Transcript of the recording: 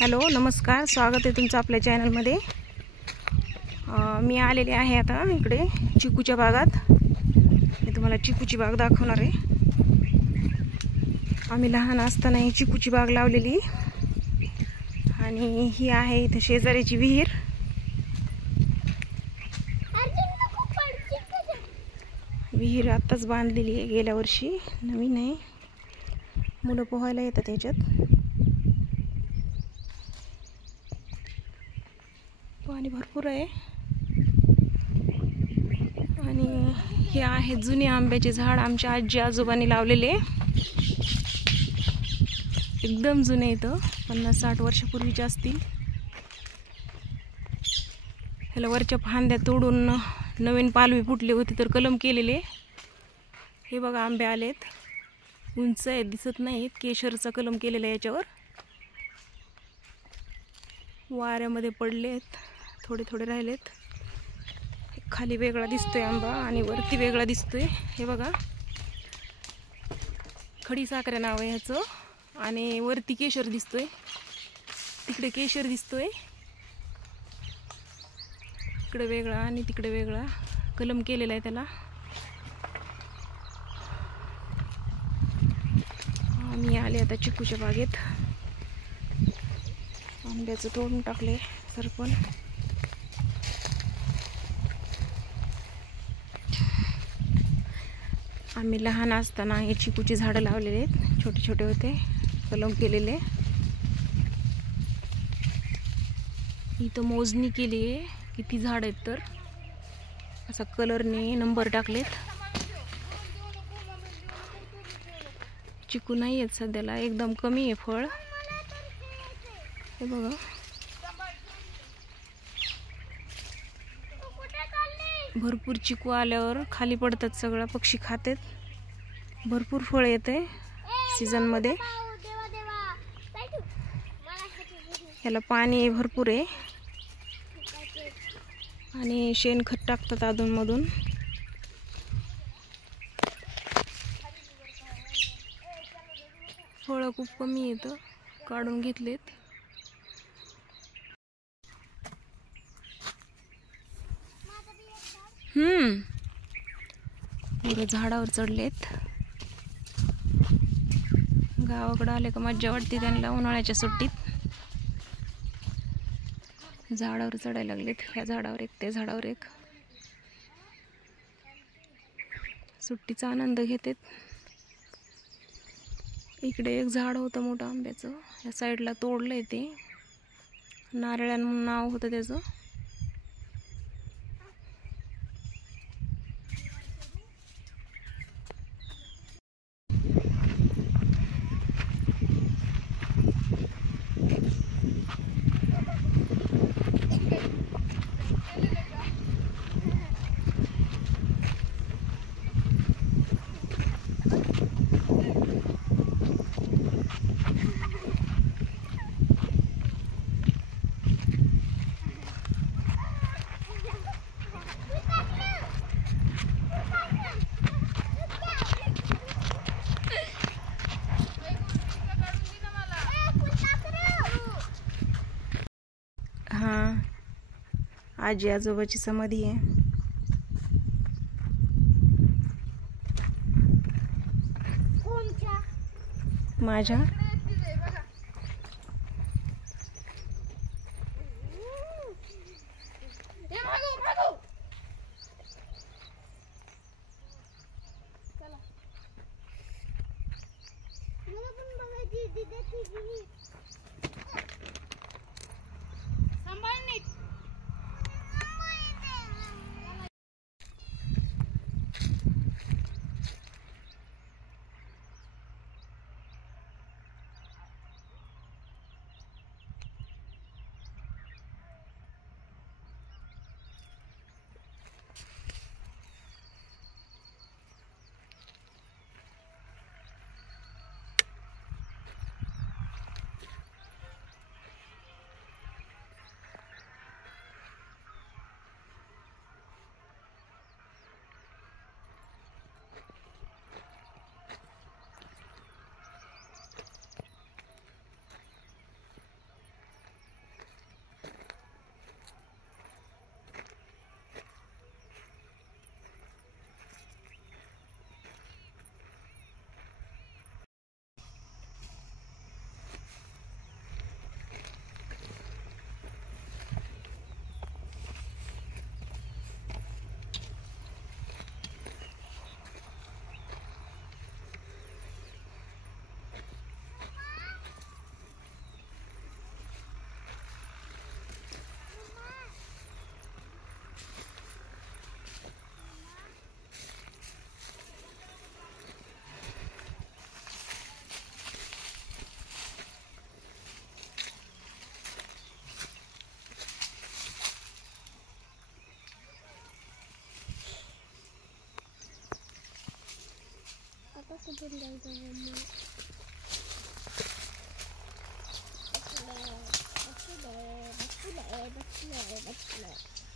Hello नमस्कार, स्वागत आहे तुमचं आपल्या चॅनलमध्ये। मी आलेले आहे आता इकडे चिकूच्या बागात। मी तुम्हाला चिकूची बाग दाखवणार आहे। आम्ही लहान असताना ही चिकूची बाग लावलेली आणि ही आहे इथे शेजारीची विहीर। विहीर आत्ताच बांधलेली आहे, गेल्या वर्षी, नवीन आहे। मुलं पोहायला येतात त्याच्यात। पाणी भरपूर आहे आणि हे आहे जुने आंब्याचे झाड, आमच्या आजी आजोबांनी लावलेले। एकदम जुने, इथं 50-60 वर्षापूर्वीचे असतील। ह्याला वरच्या फांद्या तोडून नवीन पालवी फुटली होती तर कलम केलेले। हे बघा आंबे आलेत, उंच आहेत, दिसत नाहीत। केशरचा कलम केलेला आहे याच्यावर। वाऱ्यामध्ये पडलेत, थोडे थोडे राहिलेत। खाली वेगळा दिसतोय आंबा आणि वरती वेगळा दिसतोय। हे बघा, खडी साखरे नाव आहे ह्याचं। आणि वरती केशर दिसतोय, तिकडे केशर दिसतोय, इकडे वेगळा आणि तिकडे वेगळा कलम केलेला आहे त्याला। आम्ही आले आता चिकूच्या बागेत। आंब्याचं तोडून टाकले सरपण। आम्ही लहान असताना हे चिकूची झाडं लावलेले आहेत, छोटे छोटे होते, कलम केलेले। इथं मोजणी केली आहे किती झाड आहेत, तर असा कलरने नंबर टाकलेत। चिकू नाही आहेत सध्याला, एकदम कमी आहे फळ। हे बघा, भरपूर चिकू आल्यावर खाली पडतात, सगळं पक्षी खातात। भरपूर फळ येते सीजन मध्ये। ह्याला पाणी भरपूर आहे आणि शेणखत टाकतात अधून मधून। फळं खूप कमी येतं, काढून घेतलेत। पुढे झाडावर चढलेत। गावाकडे आले का मज्जा वाटते त्यांना उन्हाळ्याच्या सुट्टीत। झाडावर चढायला लागलेत, ह्या झाडावर एक, त्या झाडावर एक। सुट्टीचा आनंद घेतात। इकडे एक झाड होतं मोठं आंब्याचं, या साईडला तोडलंय ते। नारळ्यान नाव होतं त्याचं। हाँ, आजी आजोबाची समाधी आहे। माझ्या कुठून जायचं मम्मा? बसले.